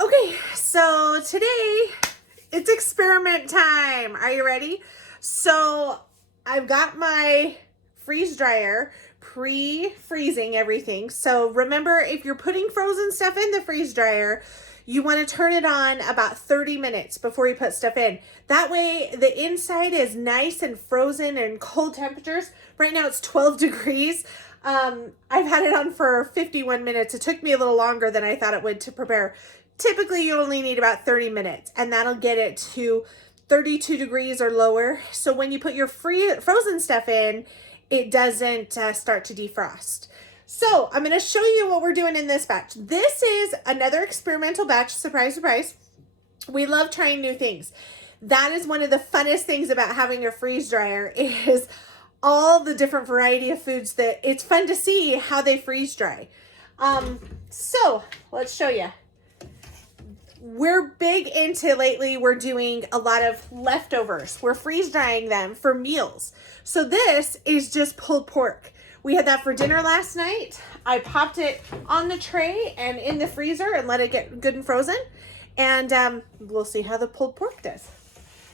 Okay, so today it's experiment time. Are you ready? So I've got my freeze dryer pre-freezing everything. So remember, if you're putting frozen stuff in the freeze dryer, you want to turn it on about 30 minutes before you put stuff in. That way the inside is nice and frozen and cold temperatures. Right now it's 12 degrees. I've had it on for 51 minutes. It took me a little longer than I thought it would to prepare. Typically, you only need about 30 minutes, and that'll get it to 32 degrees or lower. So when you put your frozen stuff in, it doesn't start to defrost. So I'm going to show you what we're doing in this batch. This is another experimental batch. Surprise, surprise. We love trying new things. That is one of the funnest things about having a freeze dryer is all the different variety of foods that it's fun to see how they freeze dry. So let's show you. We're big into lately, we're doing a lot of leftovers. We're freeze drying them for meals. So this is just pulled pork. We had that for dinner last night. I popped it on the tray and in the freezer and let it get good and frozen. And we'll see how the pulled pork does.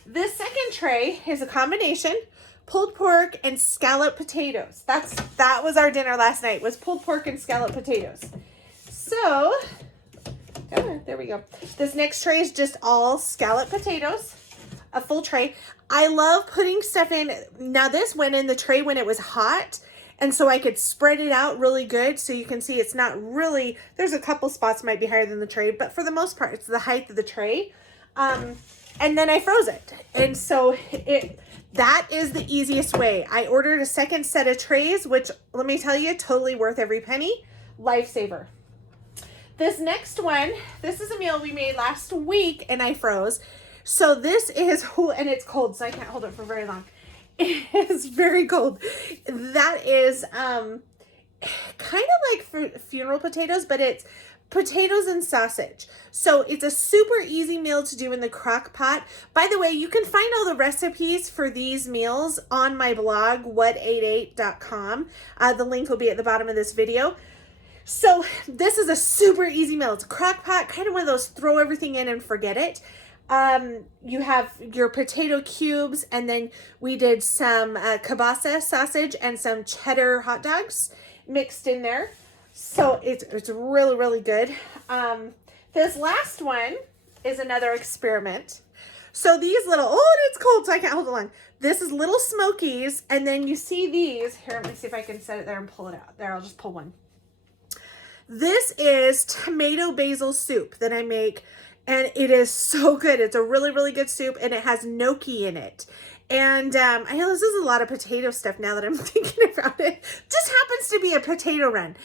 This second tray is a combination pulled pork and scalloped potatoes. That was our dinner last night, was pulled pork and scalloped potatoes. So there we go. This next tray is just all scalloped potatoes, a full tray. I love putting stuff in. Now this went in the tray when it was hot, and so I could spread it out really good. So you can see it's not really, there's a couple spots might be higher than the tray, but for the most part, it's the height of the tray. And then I froze it. And so that is the easiest way. I ordered a second set of trays, which let me tell you, totally worth every penny. Lifesaver. This next one, this is a meal we made last week and I froze. So this is, and it's cold, so I can't hold it for very long. It's very cold. That is kind of like funeral potatoes, but it's potatoes and sausage. So it's a super easy meal to do in the crock pot. By the way, you can find all the recipes for these meals on my blog, What8ate.com. The link will be at the bottom of this video. So this is a super easy meal. It's a crock pot, kind of one of those throw everything in and forget it. You have your potato cubes, and then we did some kielbasa sausage and some cheddar hot dogs mixed in there. So it's really, really good. This last one is another experiment. So these little, and it's cold, so I can't hold it long. This is little smokies, and then you see these. Here, let me see if I can set it there and pull it out. There, I'll just pull one. This is tomato basil soup that I make, and it is so good. It's a really, really good soup, and it has gnocchi in it. And I know this is a lot of potato stuff now that I'm thinking about it. Just happens to be a potato run.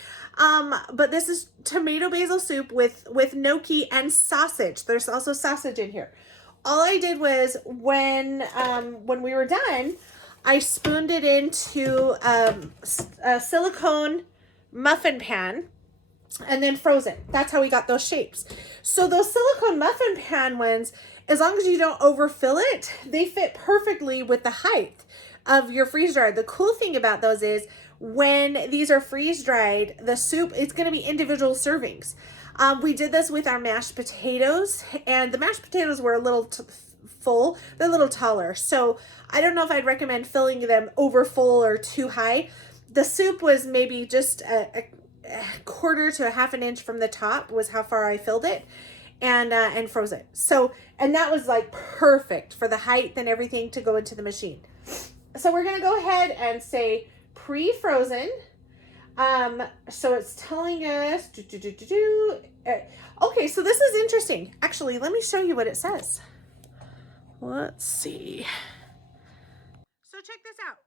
But this is tomato basil soup with gnocchi and sausage. There's also sausage in here. All I did was when we were done, I spooned it into a silicone muffin pan and then froze it. That's how we got those shapes. So those silicone muffin pan ones, as long as you don't overfill it, they fit perfectly with the height of your freeze dryer. The cool thing about those is when these are freeze dried, the soup, it's going to be individual servings. We did this with our mashed potatoes, and the mashed potatoes were a little full. They're a little taller. So I don't know if I'd recommend filling them over full or too high. The soup was maybe just a quarter to a half an inch from the top was how far I filled it, and froze it. So, and that was like perfect for the height and everything to go into the machine. So we're gonna go ahead and say pre-frozen. So it's telling us okay, so this is interesting. Actually, let me show you what it says. Let's see. So check this out.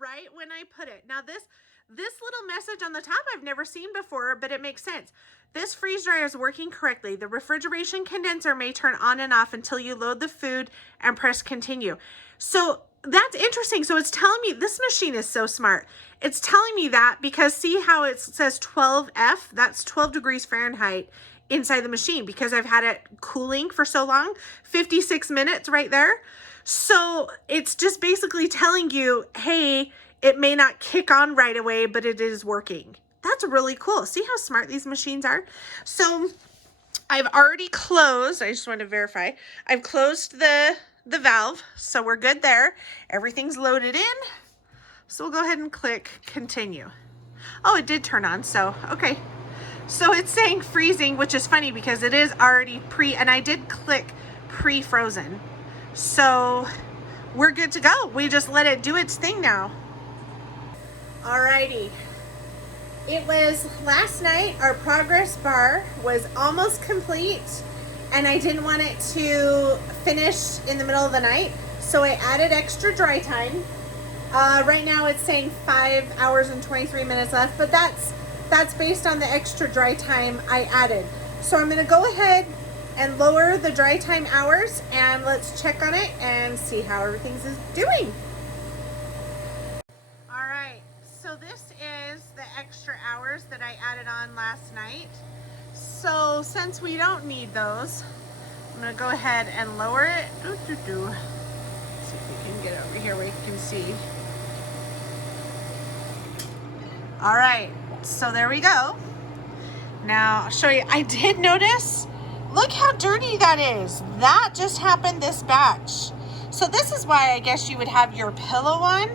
Right when I put it, now this little message on the top I've never seen before, but it makes sense. This freeze dryer is working correctly. The refrigeration condenser may turn on and off until you load the food and press continue. So that's interesting. So it's telling me, this machine is so smart. It's telling me that because see how it says 12F? That's 12 degrees Fahrenheit inside the machine because I've had it cooling for so long. 56 minutes right there. So it's just basically telling you, hey, it may not kick on right away, but it is working. That's really cool. See how smart these machines are? So I've already closed, I just want to verify, I've closed the valve, so we're good there. Everything's loaded in. So we'll go ahead and click continue. Oh, it did turn on, so okay. So it's saying freezing, which is funny because it is already and I did click pre-frozen. So we're good to go. We just let it do its thing now. Alrighty. It was last night, our progress bar was almost complete and I didn't want it to finish in the middle of the night. So I added extra dry time. Right now it's saying 5 hours and 23 minutes left, but that's based on the extra dry time I added. So I'm gonna go ahead and lower the dry time hours and let's check on it and see how everything's doing. All right, so this is the extra hours that I added on last night. So since we don't need those, I'm gonna go ahead and lower it. See if we can get over here where you can see. All right, so there we go. Now I'll show you, I did notice, look how dirty that is. That just happened this batch. So this is why I guess you would have your pillow on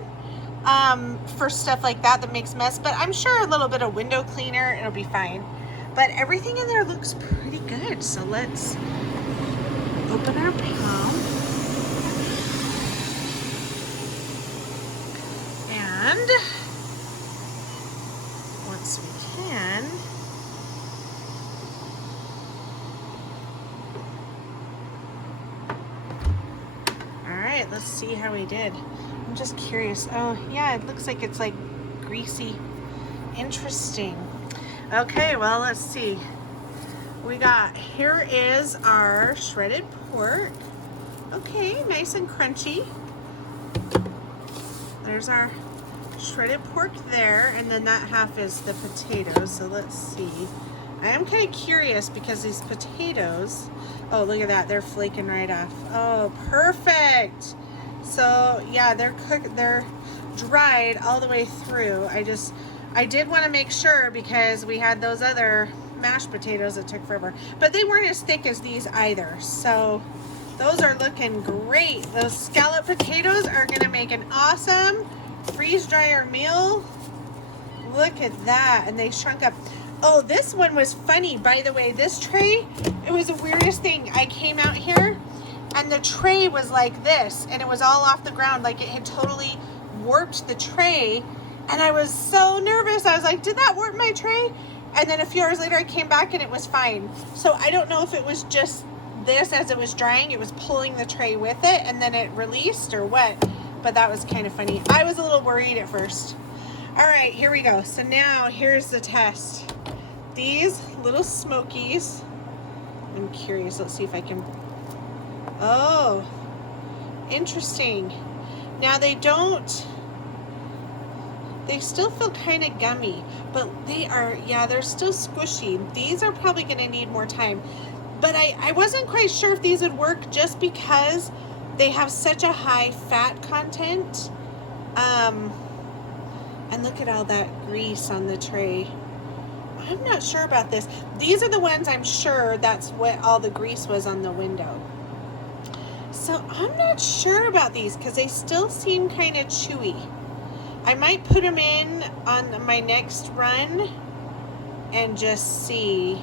for stuff like that makes mess, but I'm sure a little bit of window cleaner, it'll be fine. But everything in there looks pretty good. So let's open our palm. And once we can, all right, let's see how we did. I'm just curious. Oh yeah, it looks like it's like greasy. Interesting. Okay, well, let's see. Here is our shredded pork. Okay, nice and crunchy. There's our shredded pork there, and then that half is the potatoes. So let's see. I am kind of curious because these potatoes, oh, look at that, they're flaking right off. Oh, perfect. So yeah, they're dried all the way through. I did want to make sure because we had those other mashed potatoes that took forever, but they weren't as thick as these either. So those are looking great. Those scalloped potatoes are gonna make an awesome freeze dryer meal. Look at that, and they shrunk up. Oh, this one was funny, by the way. This tray, it was the weirdest thing. I came out here and the tray was like this, and it was all off the ground, like it had totally warped the tray. And I was so nervous. I was like, did that warp my tray? And then a few hours later I came back and it was fine. So I don't know if it was just this as it was drying, it was pulling the tray with it and then it released or what, but that was kind of funny. I was a little worried at first. All right, here we go. So now here's the test. These little smokies, I'm curious, let's see if I can, oh, interesting. Now they still feel kind of gummy, but they're still squishy. These are probably gonna need more time. But I wasn't quite sure if these would work just because they have such a high fat content. And look at all that grease on the tray. I'm not sure about this. These are the ones I'm sure that's what all the grease was on the window. So I'm not sure about these because they still seem kind of chewy. I might put them in on my next run and just see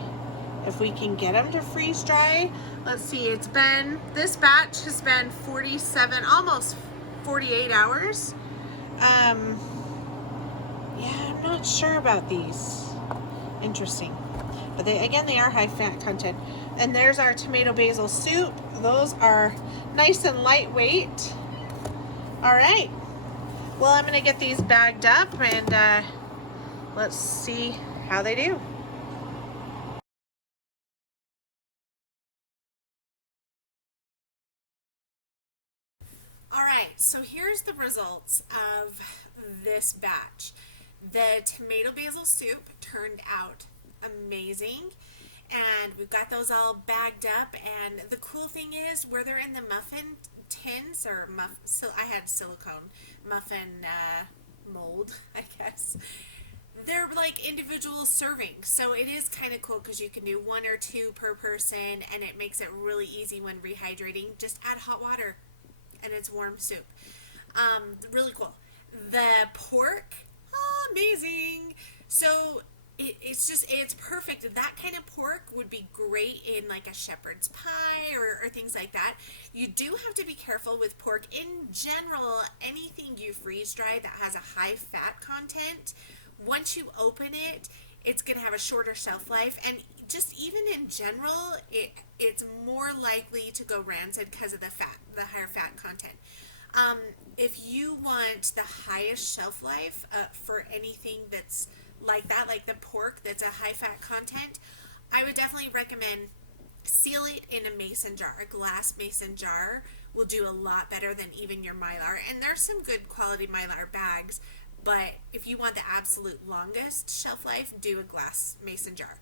if we can get them to freeze dry. Let's see, this batch has been 47, almost 48 hours. Yeah, I'm not sure about these. Interesting. But they are high fat content. And there's our tomato basil soup. Those are nice and lightweight. All right. Well, I'm gonna get these bagged up and let's see how they do. All right, so here's the results of this batch. The tomato basil soup turned out amazing, and we've got those all bagged up. And the cool thing is, where they're in the muffin tins, so I had silicone muffin mold, I guess. they're like individual servings, so it is kind of cool because you can do 1 or 2 per person, and it makes it really easy when rehydrating. Just add hot water and it's warm soup. Really cool. The pork, amazing. So it's perfect. That kind of pork would be great in like a shepherd's pie or things like that. You do have to be careful with pork in general. Anything you freeze dry that has a high fat content, once you open it, it's going to have a shorter shelf life, and just even in general, it's more likely to go rancid because of the higher fat content. If you want the highest shelf life for anything that's like that, like the pork that's a high fat content, I would definitely recommend seal it in a mason jar. A glass mason jar will do a lot better than even your Mylar. And there's some good quality Mylar bags, but if you want the absolute longest shelf life, do a glass mason jar.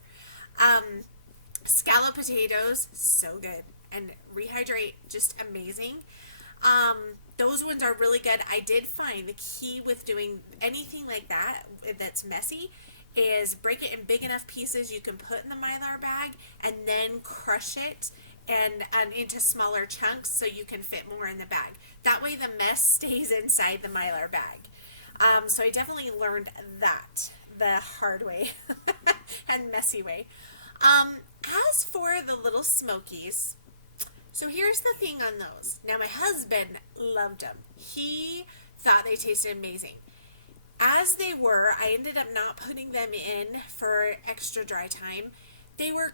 Scalloped potatoes, so good. And rehydrate, just amazing. Those ones are really good. I did find the key with doing anything like that that's messy is break it in big enough pieces you can put in the Mylar bag, and then crush it and into smaller chunks so you can fit more in the bag. That way the mess stays inside the Mylar bag. So I definitely learned that the hard way and messy way. As for the little smokies, so here's the thing on those. Now my husband loved them. He thought they tasted amazing. As they were, I ended up not putting them in for extra dry time. They were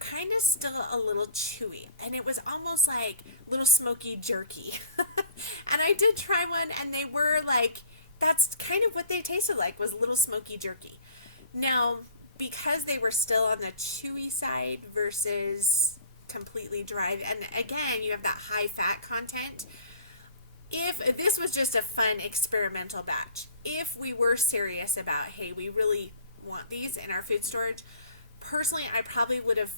kind of still a little chewy, and it was almost like little smoky jerky. And I did try one, and they were like, that's kind of what they tasted like, was little smoky jerky. Now, because they were still on the chewy side versus completely dry, and again, you have that high fat content. If this was just a fun experimental batch, if we were serious about, hey, we really want these in our food storage, personally, I probably would have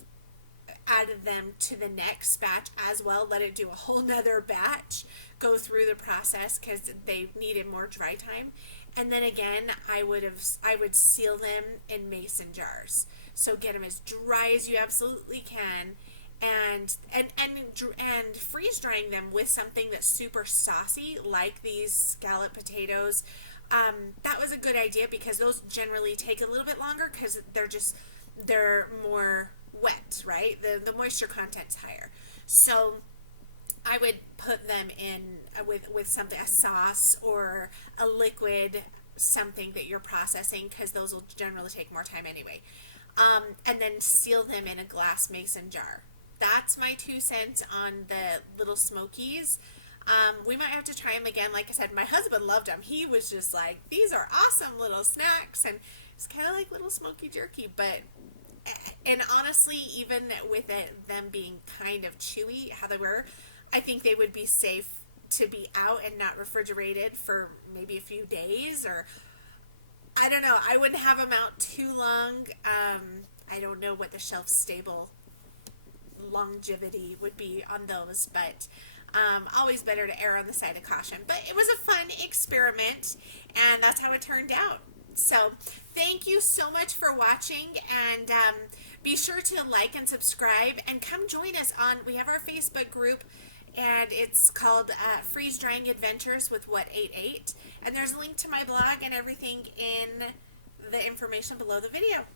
added them to the next batch as well, let it do a whole nother batch, go through the process because they needed more dry time. And then again, I would seal them in mason jars. So get them as dry as you absolutely can, and freeze drying them with something that's super saucy, like these scalloped potatoes. That was a good idea because those generally take a little bit longer because they're more wet, right? The moisture content's higher. So I would put them in with something, a sauce or a liquid, something that you're processing, because those will generally take more time anyway. And then seal them in a glass mason jar. That's my 2 cents on the little smokies. We might have to try them again. Like I said, my husband loved them. He was just like, these are awesome little snacks, and it's kind of like little smoky jerky. And honestly, even with them being kind of chewy, how they were, I think they would be safe to be out and not refrigerated for maybe a few days, or I don't know. I wouldn't have them out too long. I don't know what the shelf stable longevity would be on those, but always better to err on the side of caution. But it was a fun experiment, and that's how it turned out. So thank you so much for watching, and be sure to like and subscribe, and come join us we have our Facebook group, and it's called Freeze Drying Adventures with What8ate, and there's a link to my blog and everything in the information below the video.